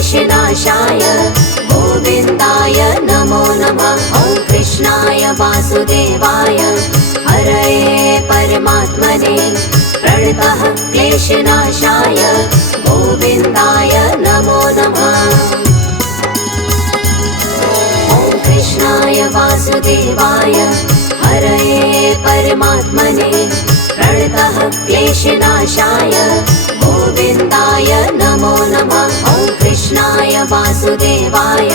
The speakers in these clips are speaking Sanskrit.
क्लेशनाशाय गोविन्दाय नमो नमः। ॐ कृष्णाय वासुदेवाय हरये परमात्मने प्रणतः क्लेशनाशाय गोविन्दाय नमो नमः। ॐ कृष्णाय वासुदेवाय हरये परमात्मने प्रणतः क्लेशनाशाय गोविन्दाय नमो नमः। ॐ कृष्णाय वासुदेवाय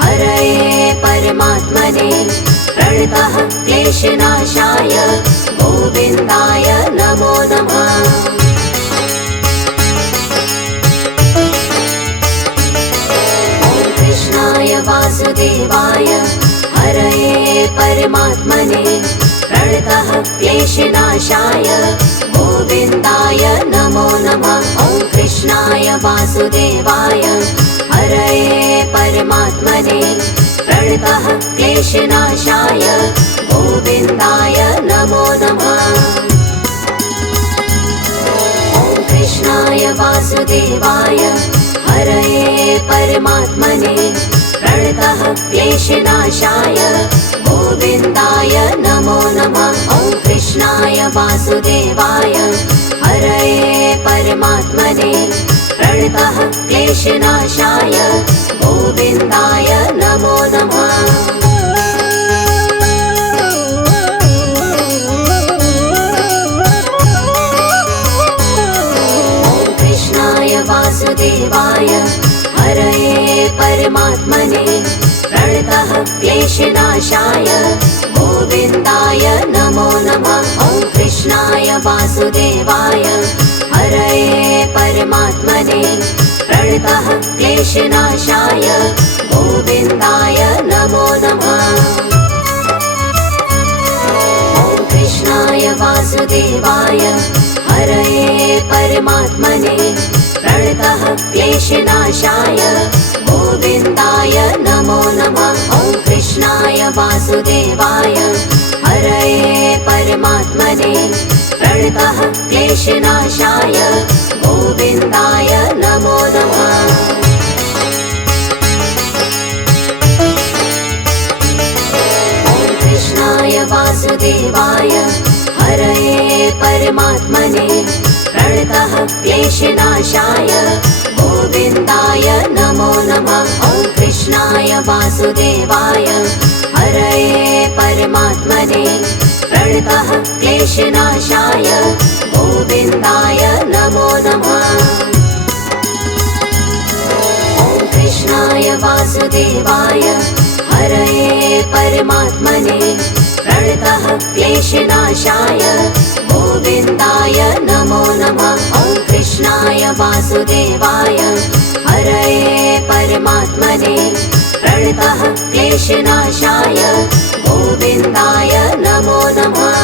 हरये परमात्मने प्रणतः क्लेशनाशाय गोविन्दाय नमो नमः। ॐ कृष्णाय वासुदेवाय हरये परमात्मने प्रणतः क्लेशनाशाय गोविन्दाय नमो नमः। ॐ कृष्णाय वासुदेवाय हरये परमात्मने प्रणतः क्लेशनाशाय गोविन्दाय नमो नमः। ॐ कृष्णाय वासुदेवाय हरये परमात्मने प्रणतः क्लेशनाशाय गोविन्दाय नमो नमः। ॐ कृष्णाय वासुदेवाय हरये परमात्मने प्रणतः क्लेशनाशाय गोविन्दाय नमो नमः। ॐ कृष्णाय वासुदेवाय हरये परमात्मने प्रणतः क्लेशनाशाय गोविन्दाय नमो नमः। ॐ कृष्णाय वासुदेवाय हरये परमात्मने प्रणतः क्लेशनाशाय गोविन्दाय नमो नमः। ॐ कृष्णाय वासुदेवाय हरये परमात्मने प्रणतः क्लेशनाशाय गोविन्दाय नमो नमः। ॐ कृष्णाय वासुदेवाय हरये परमात्मने प्रणतः क्लेशनाशाय गोविन्दाय नमो नमः। ॐ कृष्णाय वासुदेवाय हरये परमात्मने प्रणतः क्लेशनाशाय गोविन्दाय नमो नमः। ॐ कृष्णाय वासुदेवाय हरये परमात्मने प्रणतः क्लेशनाशाय गोविन्दाय नमो नमः। ॐ कृष्णाय वासुदेवाय हरये परमात्मने प्रणतः क्लेशनाशाय गोविन्दाय नमो नमः। ॐ कृष्णाय वासुदेवाय हरये परमात्मने प्रणतः क्लेशनाशाय गोविन्दाय नमो नमः।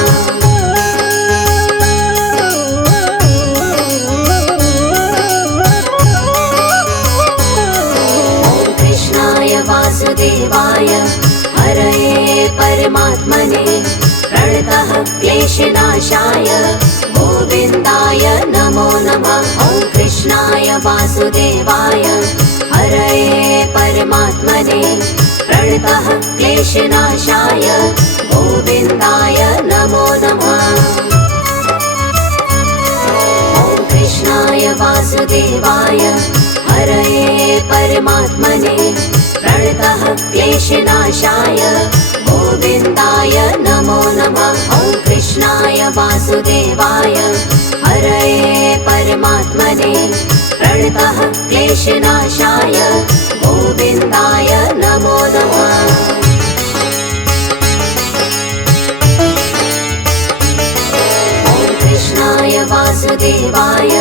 ॐ कृष्णाय वासुदेवाय हरये परमात्मने प्रणतः क्लेशनाशाय गोविन्दाय नमो नमः। ॐ कृष्णाय वासुदेवाय हरये परमात्मने प्रणतः क्लेशनाशाय गोविन्दाय नमो नमः। ॐ कृष्णाय वासुदेवाय हरये परमात्मने प्रणतः क्लेशनाशाय गोविन्दाय नमो नमः। ॐ कृष्णाय वासुदेवाय हरये परमात्मने प्रणतः क्लेशनाशाय गोविन्दाय नमो नमः। ॐ कृष्णाय वासुदेवाय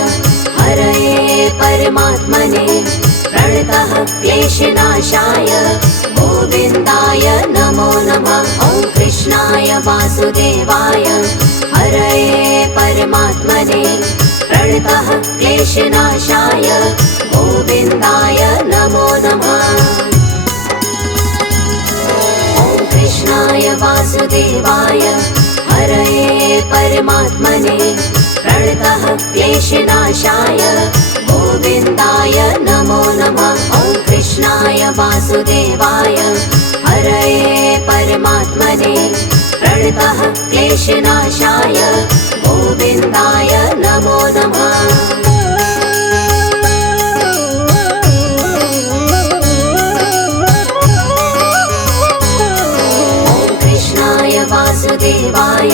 हरये परमात्मने प्रणतः क्लेशनाशाय गोविन्दाय नमो नमः। ॐ कृष्णाय वासुदेवाय हरये परमात्मने प्रणतः क्लेशनाशाय गोविन्दाय नमो नमः। ॐ कृष्णाय वासुदेवाय हरये परमात्मने प्रणतः क्लेशनाशाय गोविन्दाय नमो नमः। वासुदेवाय हरये परमात्मने प्रणतः क्लेशनाशाय गोविन्दाय नमो नमः। वासुदेवाय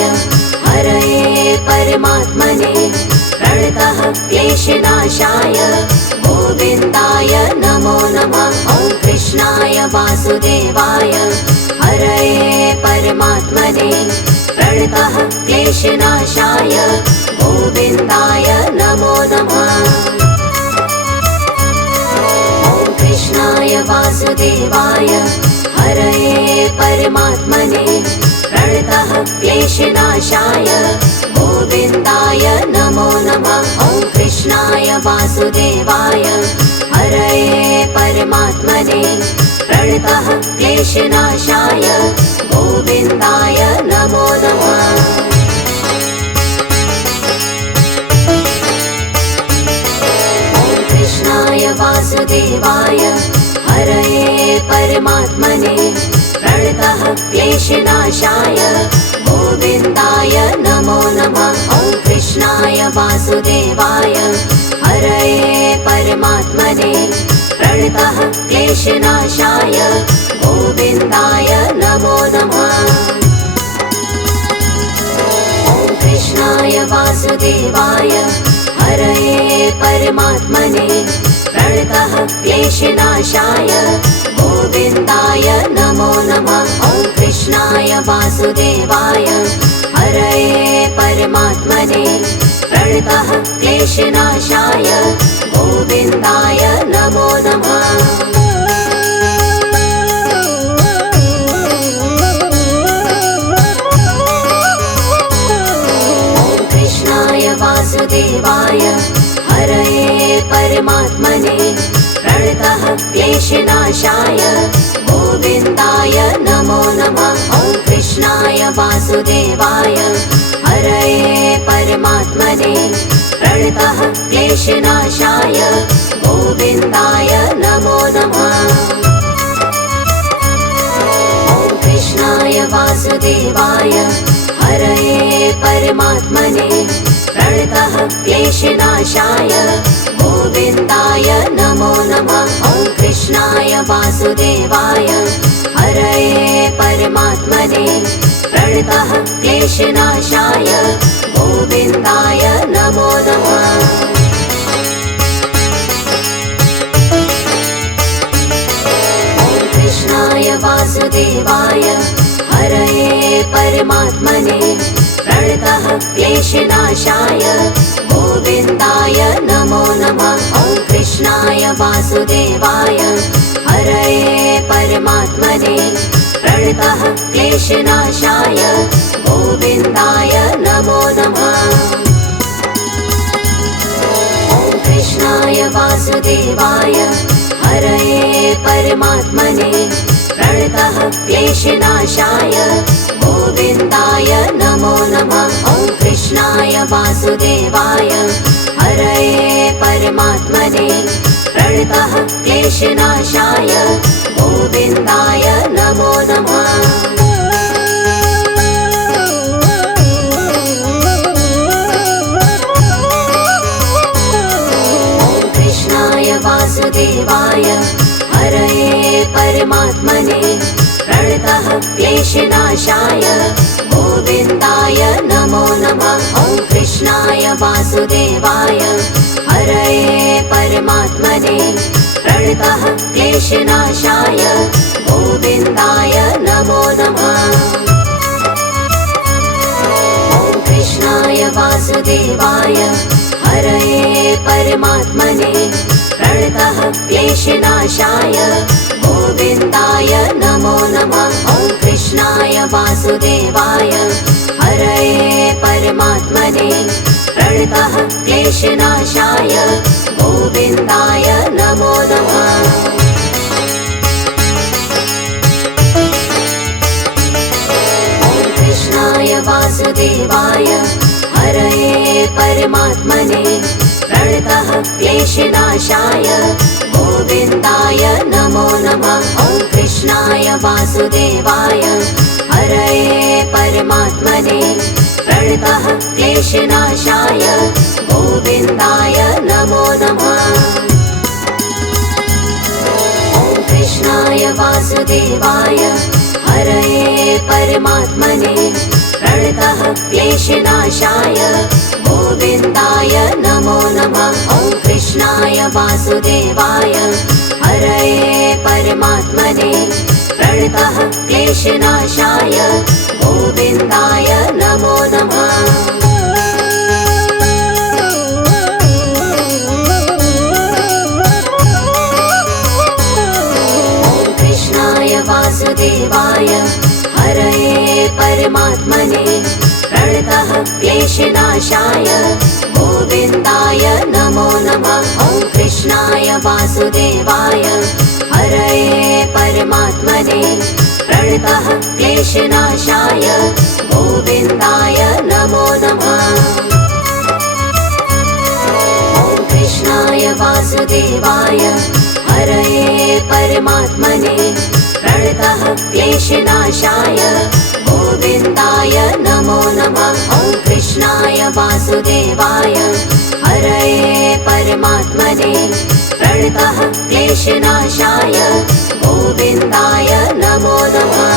हरये परमात्मने प्रणतः क्लेशनाशाय गोविन्दाय नमो नमः। ॐ कृष्णाय वासुदेवाय हरये परमात्मने प्रणतः क्लेशनाशाय गोविन्दाय नमो नमः। ॐ कृष्णाय वासुदेवाय हरये परमात्मने प्रणतः क्लेशनाशाय गोविन्दाय नमो नमः। ॐ कृष्णाय वासुदेवाय हरये परमात्मने प्रणतः क्लेशनाशाय गोविन्दाय नमो नमः। ॐ कृष्णाय वासुदेवाय हरये परमात्मने प्रणतः क्लेशनाशाय गोविन्दाय नमो नमः। ॐ कृष्णाय वासुदेवाय हरये परमात्मने प्रणतः क्लेशनाशाय गोविन्दाय नमो नमः। ॐ कृष्णाय वासुदेवाय हरये परमात्मने प्रणतः क्लेशनाशाय गोविन्दाय नमो नमः। ॐ कृष्णाय वासुदेवाय हरये परमात्मने प्रणतः क्लेशनाशाय गोविन्दाय नमो नमः। ॐ कृष्णाय वासुदेवाय हरये परमात्मने प्रणतः क्लेशनाशाय गोविन्दाय नमो नमः। ॐ कृष्णाय वासुदेवाय हरये परमात्मने प्रणतः क्लेशनाशाय गोविन्दाय नमो नमः। ॐ कृष्णाय वासुदेवाय हरये परमात्मने प्रणतः क्लेशनाशाय गोविन्दाय नमो नमः। ॐ कृष्णाय वासुदेवाय हरये परमात्मने प्रणतः क्लेशनाशाय गोविन्दाय नमो नमः। ॐ कृष्णाय वासुदेवाय हरये परमात्मने प्रणतः क्लेशनाशाय गोविन्दाय नमो नमः। ॐ कृष्णाय वासुदेवाय हरये परमात्मने प्रणतः क्लेशनाशाय गोविन्दाय नमो नमः। ॐ कृष्णाय वासुदेवाय हरये परमात्मने प्रणतः क्लेशनाशाय गोविन्दाय नमो नमः। ॐ कृष्णाय वासुदेवाय हरये परमात्मने प्रणतः क्लेशनाशाय गोविन्दाय नमो नमः। ॐ कृष्णाय वासुदेवाय हरये परमात्मने प्रणतः क्लेशनाशाय गोविन्दाय नमो नमः। ॐ कृष्णाय वासुदेवाय हरये परमात्मने प्रणतः क्लेशनाशाय गोविन्दाय नमो नमः। ॐ कृष्णाय वासुदेवाय हरये परमात्मने प्रणतः क्लेशनाशाय गोविन्दाय नमो नमः। ॐ कृष्णाय वासुदेवाय हरये परमात्मने प्रणतः क्लेशनाशाय गोविन्दाय नमो नमः। ॐ कृष्णाय वासुदेवाय हरये परमात्मने प्रणतः क्लेशनाशाय गोविन्दाय नमो नमः। ॐ वासुदेवाय हरये परमात्मने प्रणतः क्लेशनाशाय गोविन्दाय नमो नमः। ॐ कृष्णाय वासुदेवाय हरये परमात्मने प्रणतः क्लेशनाशाय गोविन्दाय नमो नमः। ॐ कृष्णाय वासुदेवाय हरये परमात्मने प्रणतः क्लेशनाशाय गोविन्दाय नमो नमः। ॐ कृष्णाय वासुदेवाय हरये परमात्मने प्रणतः क्लेशनाशाय गोविन्दाय नमो नमः। ॐ कृष्णाय वासुदेवाय हरये परमात्मने प्रणतः क्लेशनाशाय गोविन्दाय नमो नमः। ॐ कृष्णाय वासुदेवाय हरये परमात्मने प्रणतः क्लेशनाशाय गोविन्दाय नमो नमः। ॐ कृष्णाय वासुदेवाय हरये परमात्मने प्रणतः क्लेशनाशाय गोविन्दाय नमो नमः।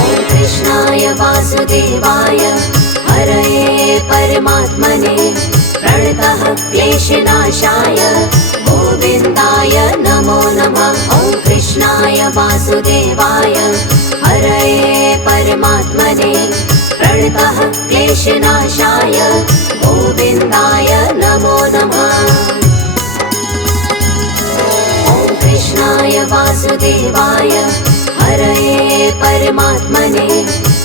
ॐ कृष्णाय वासुदेवाय हरये परमात्मने प्रणतः क्लेशनाशाय गोविन्दाय नमो नमः। ॐ कृष्णाय वासुदेवाय हरये परमात्मने प्रणतः क्लेशनाशाय गोविन्दाय नमो नमः। ॐ कृष्णाय वासुदेवाय हरये परमात्मने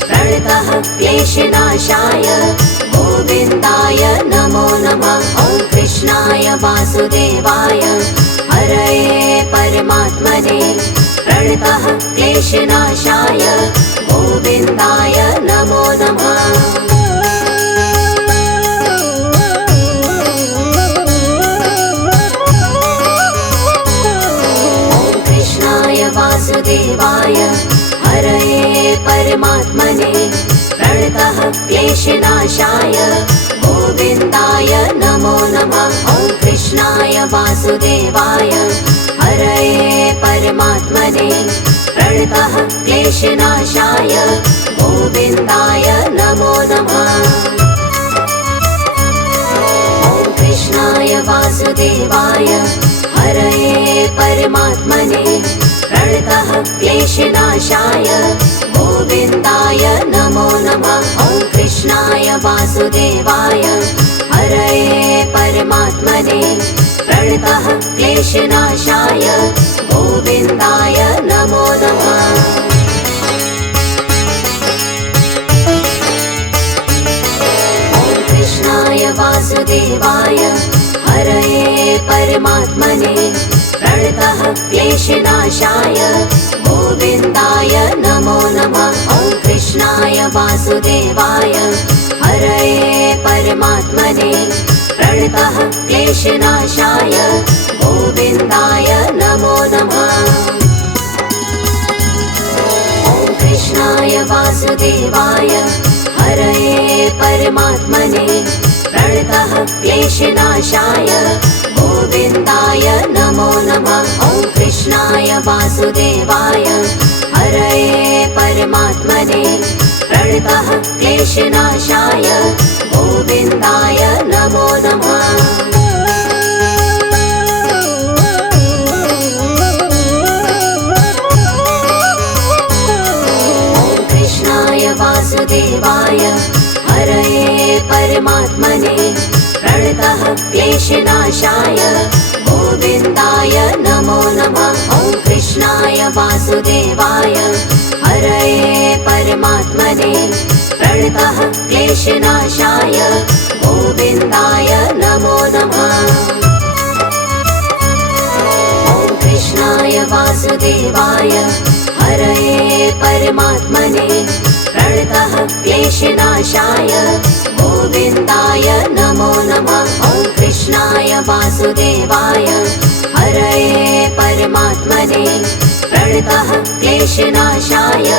प्रणतः क्लेशनाशाय गोविन्दाय नमो नमः। ॐ कृष्णाय वासुदेवाय हरये परमात्मने प्रणतः क्लेशनाशाय गोविन्दाय नमो नमः। ॐ कृष्णाय वासुदेवाय हरये परमात्मने प्रणतः क्लेशनाशाय गोविन्दाय नमो नमः। ॐ कृष्णाय वासुदेवाय हरये परमात्मने प्रणतः क्लेशनाशाय गोविन्दाय नमो नमः। ॐ कृष्णाय वासुदेवाय हरये परमात्मने प्रणतः क्लेशनाशाय गोविन्दाय नमो नमः। ॐ कृष्णाय वासुदेवाय हरये परमात्मने प्रणतः क्लेशनाशाय गोविन्दाय नमो नमः। ॐ कृष्णाय वासुदेवाय हरये परमात्मने प्रणतः क्लेशनाशाय गोविन्दाय नमो नमः। ॐ कृष्णाय वासुदेवाय हरये परमात्मने प्रणतः क्लेशनाशाय गोविन्दाय नमो नमः। ॐ कृष्णाय वासुदेवाय हरये परमात्मने प्रणतः क्लेशनाशाय गोविन्दाय नमो नमः। ॐ कृष्णाय वासुदेवाय हरये परमात्मने प्रणतः क्लेशनाशाय गोविन्दाय नमो नमः। ॐ कृष्णाय वासुदेवाय हरये परमात्मने प्रणतः क्लेशनाशाय गोविन्दाय नमो नमः। ॐ कृष्णाय वासुदेवाय हरये परमात्मने प्रणतः क्लेशनाशाय गोविन्दाय नमो नमः। ॐ कृष्णाय वासुदेवाय हरये परमात्मने प्रणतः क्लेशनाशाय गोविन्दाय नमो नमः। ॐ कृष्णाय वासुदेवाय हरये परमात्मने प्रणतः क्लेशनाशाय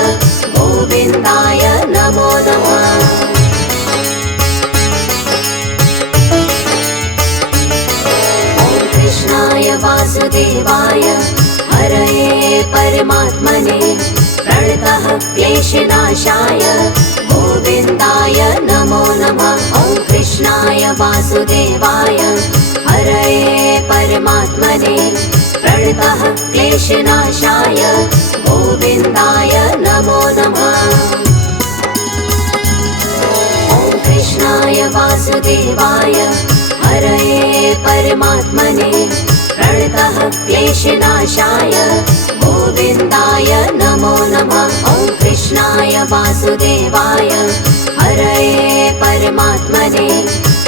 गोविन्दाय नमो नमः। कृष्णाय वासुदेवाय हरये परमात्मने प्रणतः क्लेशनाशाय गोविन्दाय नमो नमः। ॐ कृष्णाय वासुदेवाय हरये परमात्मने प्रणतः क्लेशनाशाय गोविन्दाय नमो नमः। ॐ कृष्णाय वासुदेवाय हरये परमात्मने प्रणतः क्लेशनाशाय गोविन्दाय नमो नमः। ॐ कृष्णाय वासुदेवाय हरये परमात्मने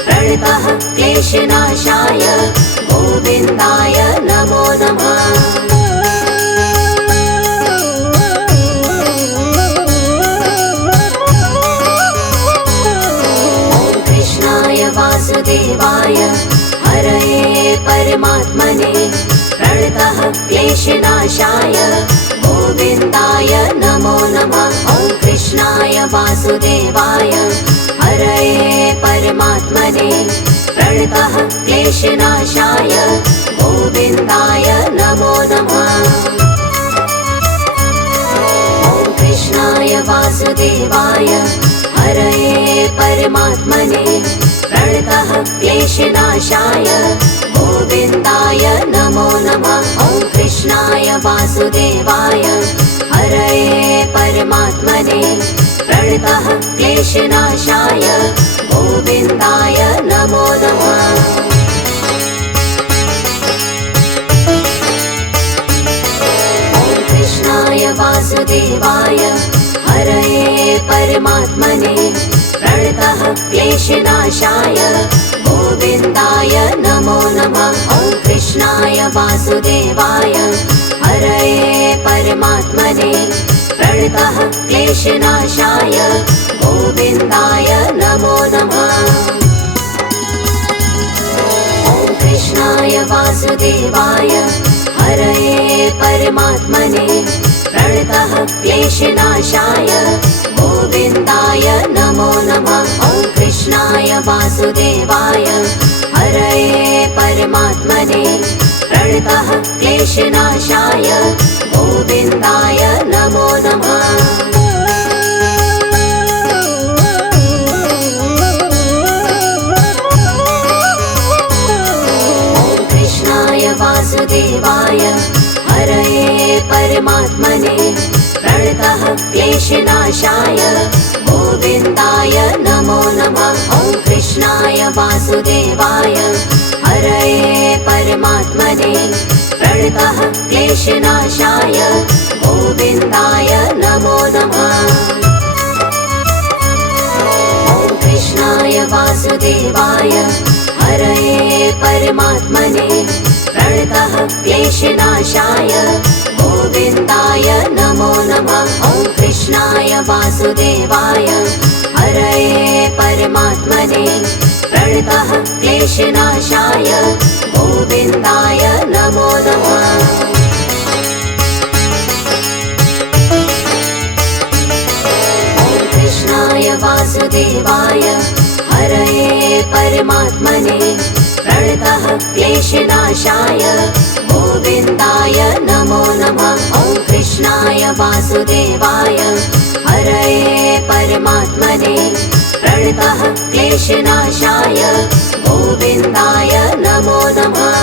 प्रणतः क्लेशनाशाय गोविन्दाय नमो नमः। वासुदेवाय हरये परमात्मने प्रणतः क्लेशनाशाय गोविन्दाय नमो नमः। ॐ कृष्णाय वासुदेवाय हरये परमात्मने प्रणतः क्लेशनाशाय गोविन्दाय नमो नमः। ॐ कृष्णाय वासुदेवाय हरये परमात्मने प्रणतः क्लेशनाशाय गोविन्दाय नमो नमः। ॐ कृष्णाय वासुदेवाय हरये परमात्मने प्रणतः क्लेशनाशाय गोविन्दाय नमो नमः। ॐ कृष्णाय वासुदेवाय हरये परमात्मने प्रणतः क्लेशनाशाय गोविन्दाय नमो नमः। ॐ कृष्णाय वासुदेवाय हरये परमात्मने प्रणतः क्लेशनाशाय गोविन्दाय नमो नमः। ॐ कृष्णाय वासुदेवाय हरये परमात्मने प्रणतः क्लेशनाशाय गोविन्दाय नमो नमः। ॐ कृष्णाय वासुदेवाय हरये परमात्मने प्रणतः क्लेशनाशाय गोविन्दाय नमो नमः। ॐ कृष्णाय वासुदेवाय हरये परमात्मने प्रणतः क्लेशनाशाय गोविन्दाय नमो नमः। ॐ कृष्णाय वासुदेवाय हरये परमात्मने प्रणतः क्लेशनाशाय गोविन्दाय नमो नमः। ॐ कृष्णाय वासुदेवाय हरये परमात्मने प्रणतः क्लेशनाशाय गोविन्दाय नमो नमः। ॐ कृष्णाय वासुदेवाय हरये परमात्मने प्रणतः क्लेशनाशाय गोविन्दाय नमो नमः। ॐ कृष्णाय वासुदेवाय हरये परमात्मने प्रणतः क्लेशनाशाय गोविन्दाय नमो नमः। ॐ कृष्णाय वासुदेवाय हरये परमात्मने प्रणतः क्लेशनाशाय गोविन्दाय नमो नमः।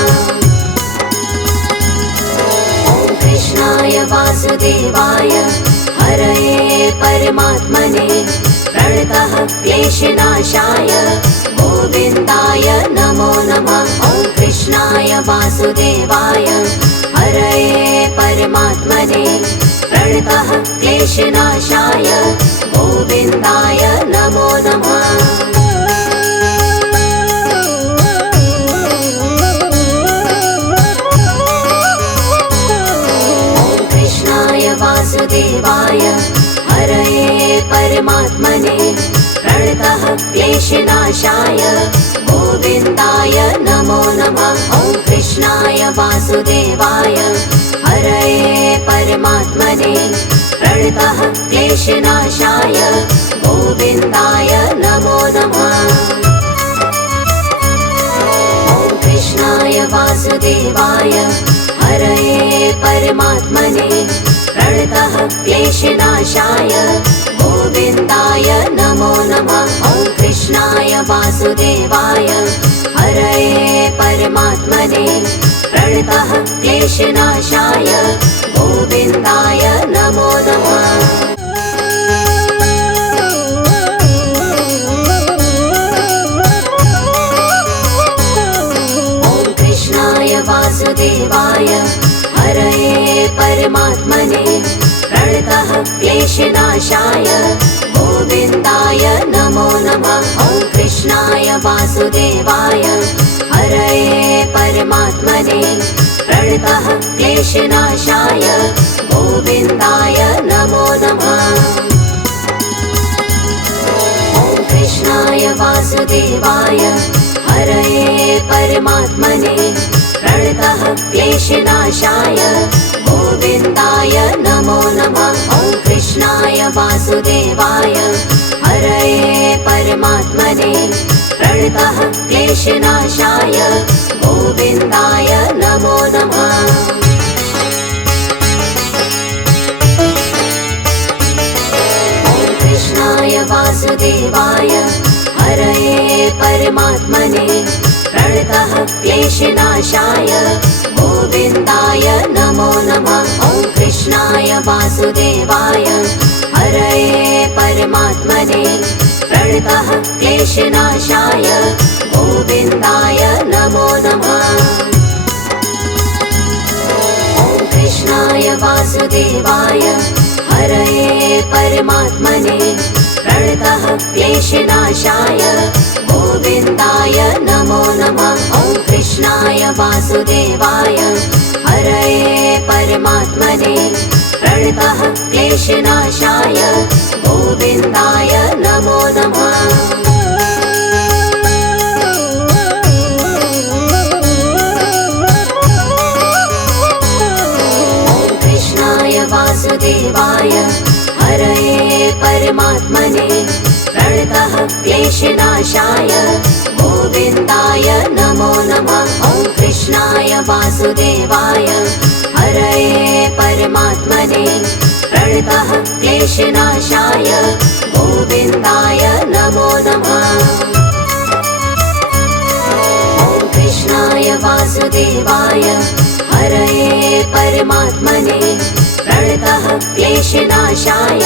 ॐ कृष्णाय वासुदेवाय हरये परमात्मने प्रणतः क्लेशनाशाय गोविन्दाय नमो नमः। ॐ कृष्णाय वासुदेवाय हरये परमात्मने प्रणतः क्लेशनाशाय गोविन्दाय नमो नमः। ॐ कृष्णाय वासुदेवाय हरये परमात्मने प्रणतः क्लेशनाशाय गोविन्दाय नमो नमः। कृष्णाय वासुदेवाय हरये परमात्मने प्रणतः क्लेशनाशाय गोविन्दाय नमो नमः। ॐ कृष्णाय वासुदेवाय हरये परमात्मने प्रणतः क्लेशनाशाय गोविन्दाय नमो नमः। ॐ कृष्णाय वासुदेवाय हरये परमात्मने प्रणतः क्लेशनाशाय गोविन्दाय नमो नमः। वासुदेवाय हरये परमात्मने प्रणतः क्लेशनाशाय गोविन्दाय नमो नमः। ॐ कृष्णाय वासुदेवाय हरये परमात्मने प्रणतः क्लेशनाशाय गोविन्दाय नमो नमः। ॐ कृष्णाय वासुदेवाय हरये परमात्मने प्रणतः क्लेशनाशाय गोविन्दाय नमो नमः। ॐ कृष्णाय वासुदेवाय हरये परमात्मने प्रणतः क्लेशनाशाय गोविन्दाय नमो नमः। ॐ कृष्णाय वासुदेवाय हरये परमात्मने प्रणतः क्लेशनाशाय गोविन्दाय नमो नमः। ॐ कृष्णाय वासुदेवाय हरये परमात्मने प्रणतः क्लेशनाशाय गोविन्दाय नमो नमः। ॐ कृष्णाय वासुदेवाय हरये परमात्मने प्रणतः क्लेशनाशाय गोविन्दाय नमो नमः। ॐ कृष्णाय वासुदेवाय हरये परमात्मने प्रणतः क्लेशनाशाय गोविन्दाय नमो नमः। ॐ कृष्णाय वासुदेवाय हरये परमात्मने प्रणतः क्लेशनाशाय गोविन्दाय नमो नमः। ॐ कृष्णाय वासुदेवाय हरये परमात्मने प्रणतः क्लेशनाशाय गोविन्दाय नमो नमः। ॐ कृष्णाय वासुदेवाय हरये परमात्मने प्रणतः क्लेशनाशाय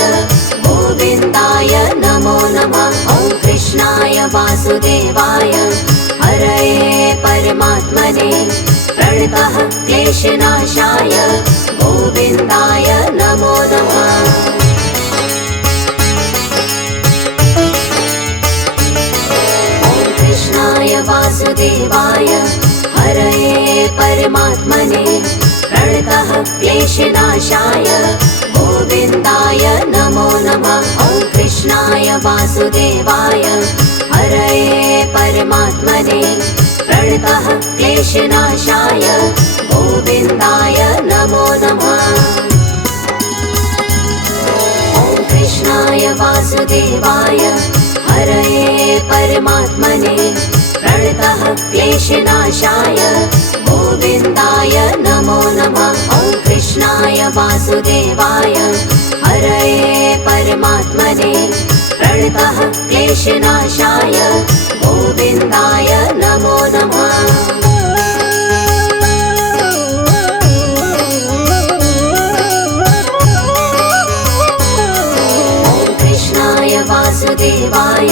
गोविन्दाय नमो नमः। ॐ कृष्णाय वासुदेवाय हरये परमात्मने प्रणतः क्लेशनाशाय गोविन्दाय नमो नमः। ॐ कृष्णाय वासुदेवाय हरये परमात्मने प्रणतः क्लेशनाशाय गोविन्दाय नमो नमः। ॐ कृष्णाय वासुदेवाय हरये परमात्मने प्रणतः क्लेशनाशाय गोविन्दाय नमो नमः। ॐ कृष्णाय वासुदेवाय हरये परमात्मने प्रणतः क्लेशनाशाय गोविन्दाय नमो नमः। ॐ कृष्णाय वासुदेवाय हरये परमात्मने प्रणतः क्लेशनाशाय गोविन्दाय नमो नमः। ॐ कृष्णाय वासुदेवाय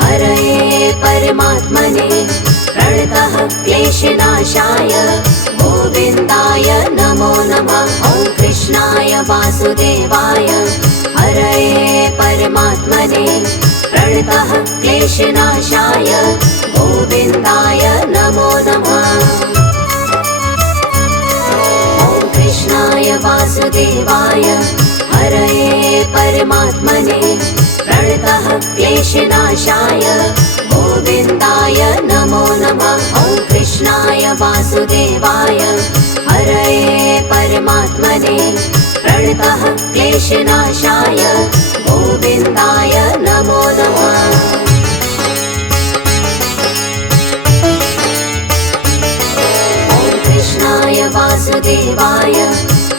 हरये परमात्मने प्रणतः क्लेशनाशाय गोविन्दाय नमो नमः। ॐ कृष्णाय वासुदेवाय हरये परमात्मने प्रणतः क्लेशनाशाय गोविन्दाय नमो नमः। ॐ कृष्णाय वासुदेवाय हरये परमात्मने प्रणतः क्लेशनाशाय गोविन्दाय नमो नमः। ॐ कृष्णाय वासुदेवाय हरये परमात्मने प्रणतः क्लेशनाशाय गोविन्दाय नमो नमः। ॐ कृष्णाय वासुदेवाय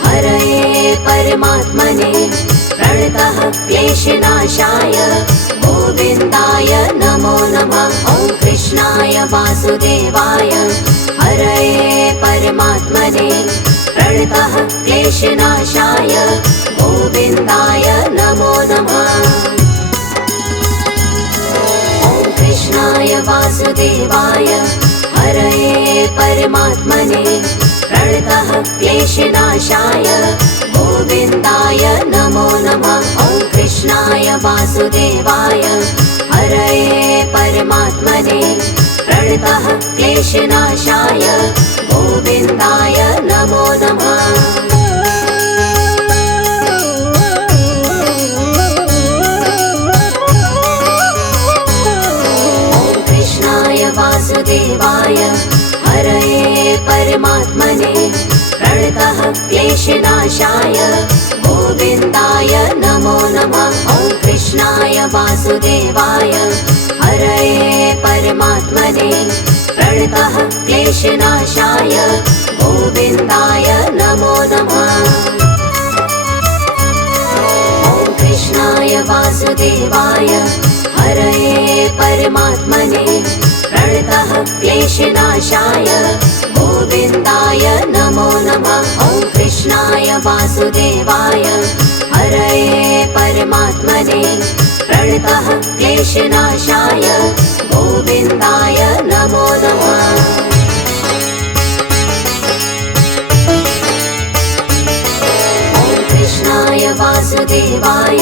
हरये परमात्मने प्रणतः क्लेशनाशाय गोविन्दाय नमो नमः। ॐ कृष्णाय वासुदेवाय हरये परमात्मने प्रणतः क्लेशनाशाय गोविन्दाय नमो नमः। ॐ कृष्णाय वासुदेवाय हरये परमात्मने प्रणतः क्लेशनाशाय गोविन्दाय नमो नमः। ॐ कृष्णाय वासुदेवाय हरये परमात्मने प्रणतः क्लेशनाशाय गोविन्दाय नमो नमः। ॐ कृष्णाय वासुदेवाय हरये परमात्मने प्रणतः क्लेशनाशाय गोविन्दाय नमो नमः। ॐ कृष्णाय वासुदेवाय हरये परमात्मने प्रणतः क्लेशनाशाय गोविन्दाय नमो नमः। ॐ कृष्णाय वासुदेवाय हरये परमात्मने प्रणतः क्लेशनाशाय गोविन्दाय नमो नमः। ॐ कृष्णाय वासुदेवाय हरये परमात्मने प्रणतः क्लेशनाशाय गोविन्दाय नमो नमः। ॐ कृष्णाय वासुदेवाय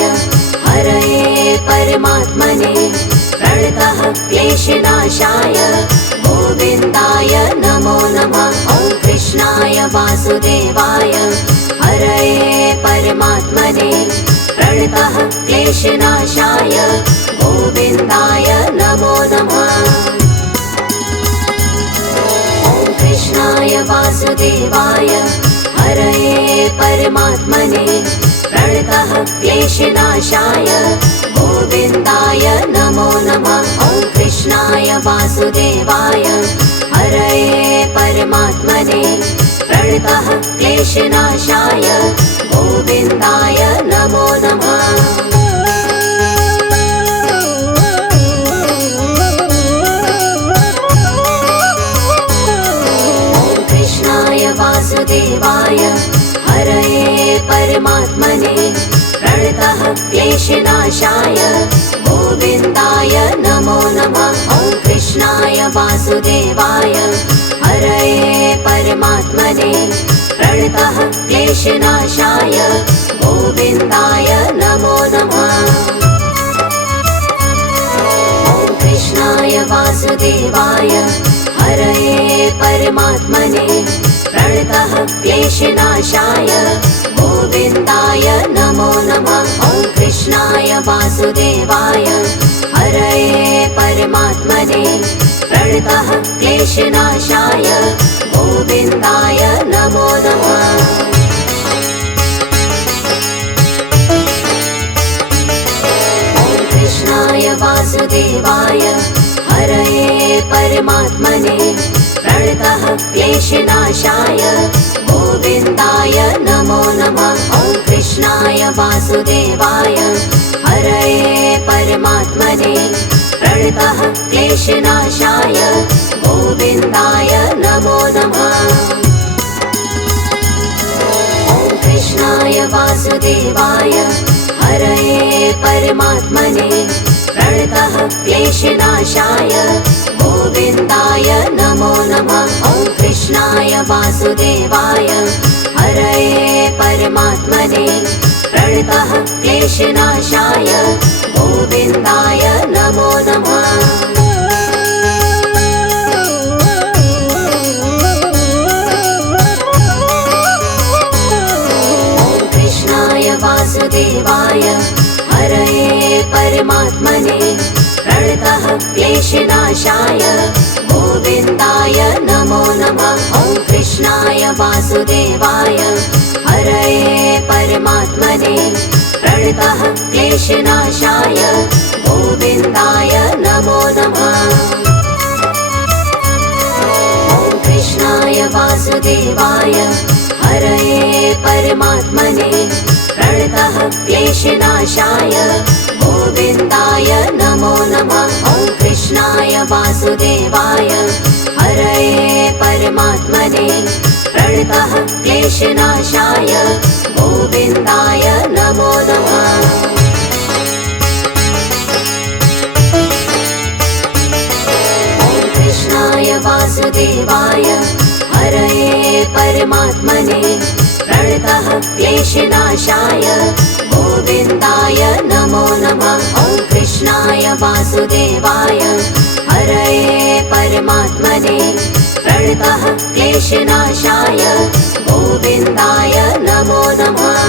हरये परमात्मने प्रणतः क्लेशनाशाय गोविन्दाय नमो नमः। ॐ कृष्णाय वासुदेवाय हरये परमात्मने प्रणतः क्लेशनाशाय गोविन्दाय नमो नमः। ॐ कृष्णाय वासुदेवाय हरये परमात्मने प्रणतः क्लेशनाशाय गोविन्दाय नमो नमः। ॐ कृष्णाय वासुदेवाय हरये परमात्मने प्रणतः क्लेशनाशाय गोविन्दाय नमो नमः। ॐ कृष्णाय वासुदेवाय हरये परमात्मने प्रणतः क्लेशनाशाय गोविन्दाय नमो नमः। ॐ कृष्णाय वासुदेवाय हरये परमात्मने प्रणतः क्लेशनाशाय गोविन्दाय नमो नमः। ॐ कृष्णाय वासुदेवाय हरये परमात्मने प्रणतः क्लेशनाशाय गोविन्दाय नमो नमः। ॐ कृष्णाय वासुदेवाय हरये परमात्मने प्रणतः क्लेशनाशाय गोविन्दाय नमो नमः। ॐ कृष्णाय वासुदेवाय हरये परमात्मने प्रणतः क्लेशनाशाय गोविन्दाय नमो नमः। ॐ कृष्णाय वासुदेवाय हरये परमात्मने प्रणतः क्लेशनाशाय गोविन्दाय नमो नमः। ॐ कृष्णाय वासुदेवाय हरये परमात्मने प्रणतः क्लेशनाशाय गोविन्दाय नमो नमः। ॐ कृष्णाय वासुदेवाय हरये परमात्मने प्रणतः क्लेशनाशाय गोविन्दाय नमो नमः। ॐ कृष्णाय वासुदेवाय हरये परमात्मने प्रणतः क्लेशनाशाय गोविन्दाय नमो नमः। ॐ कृष्णाय वासुदेवाय हरये परमात्मने प्रणतः क्लेशनाशाय गोविन्दाय नमो नमः। ॐ कृष्णाय वासुदेवाय हरये परमात्मने प्रणतः क्लेशनाशाय गोविन्दाय नमो नमः। ॐ कृष्णाय वासुदेवाय हरये परमात्मने प्रणतः क्लेशनाशाय गोविन्दाय नमो नमः। ॐ कृष्णाय वासुदेवाय हरये परमात्मने प्रणतः क्लेशनाशाय गोविन्दाय नमो नमः। ॐ कृष्णाय वासुदेवाय हरये परमात्मने प्रणतः क्लेशनाशाय गोविन्दाय नमो नमः।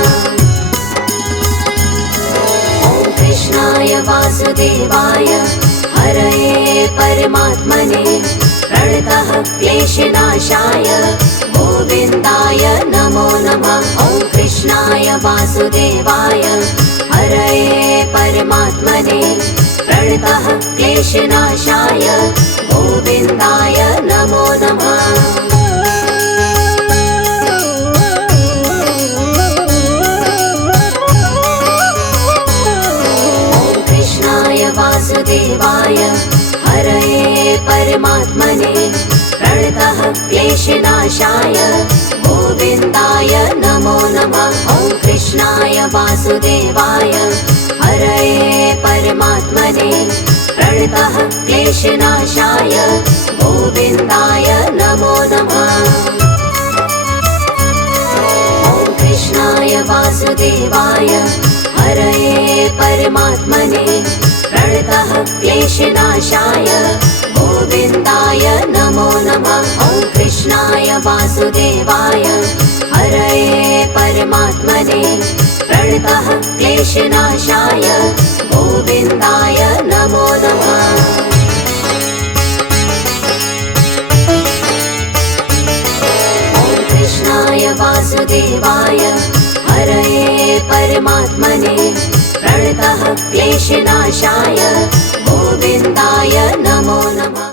ॐ कृष्णाय वासुदेवाय हरये परमात्मने प्रणतः क्लेशनाशाय गोविन्दाय नमो नमः। ॐ कृष्णाय वासुदेवाय हरये परमात्मने प्रणतः क्लेशनाशाय गोविन्दाय नमो नमः। ॐ कृष्णाय वासुदेवाय हरये परमात्मने प्रणतः क्लेशनाशाय गोविन्दाय नमो नमः। ॐ कृष्णाय वासुदेवाय हरये परमात्मने प्रणतः क्लेशनाशाय गोविन्दाय नमो नमः। ॐ कृष्णाय वासुदेवाय हरये परमात्मने प्रणतः क्लेशनाशाय गोविन्दाय नमो नमः। ॐ कृष्णाय वासुदेवाय हरये परमात्मने प्रणतः क्लेशनाशाय गोविन्दाय नमो नमः। ॐ कृष्णाय वासुदेवाय हरये परमात्मने प्रणतः क्लेशनाशाय गोविन्दाय नमो नमः।